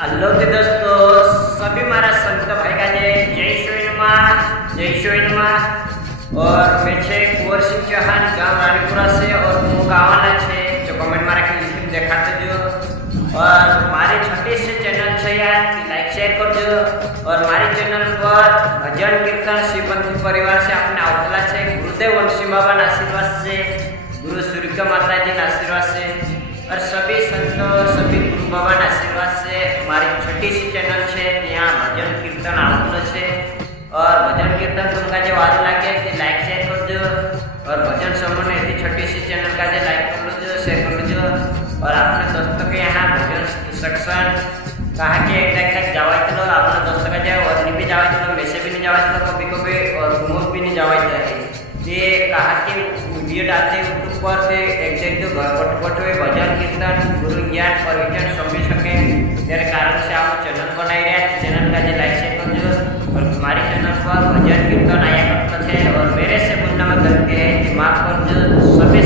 Hello जी दोस्तों, सभी हमारा संत भाई का जय शिवनमा। और मैं छे कुंवर सिंह चौहान गांव रानीपुरा से और હું ગાવાના છે जो कमेंट मारा के लिखी देखाते जो। और मारी छोटी सी चैनल છે यार, लाइक शेयर करजो। और मारी चैनल पर भजन कीर्तन शिवपंथी परिवार से आपने आवतला છે गुरुदेव वंशी बाबा आशीर्वाद से, गुरु सूर्य माता जी आशीर्वाद से और सभी संतों सभी गुरु बाबा आशीर्वाद से हमारी छोटी सी चैनल है ત્યાં भजन कीर्तन आवतलो છે। और भजन कीर्तन तुमका जो आज लगे कि लाइक शेयर कर दो। और भजन समूह ऐसी छोटी सी चैनल का जो लाइक कर लो, शेयर कर लो। और अपने दोस्तों के यहाँ भजन सेक्शन कहा कि एक जावा चलो, अपने दोस्तों का जाए और नहीं भी जावा चलो, वैसे भी नहीं जावा चलो कभी कभी, और घूम भी नहीं जावा चाहिए। ये कहा कि वीडियो डालते यूट्यूब पर से एक जो घट भजन कीर्तन गुरु ज्ञान प्रवचन समझी सके तेरे कारण से आप चैनल बनाई रहे। चैनल का जो लाइक शेयर कर दो। और हमारी चैनल पर भजन कीर्तन आया करता है और मेरे से बोलना में गलती है कि माफ कर दो। सभी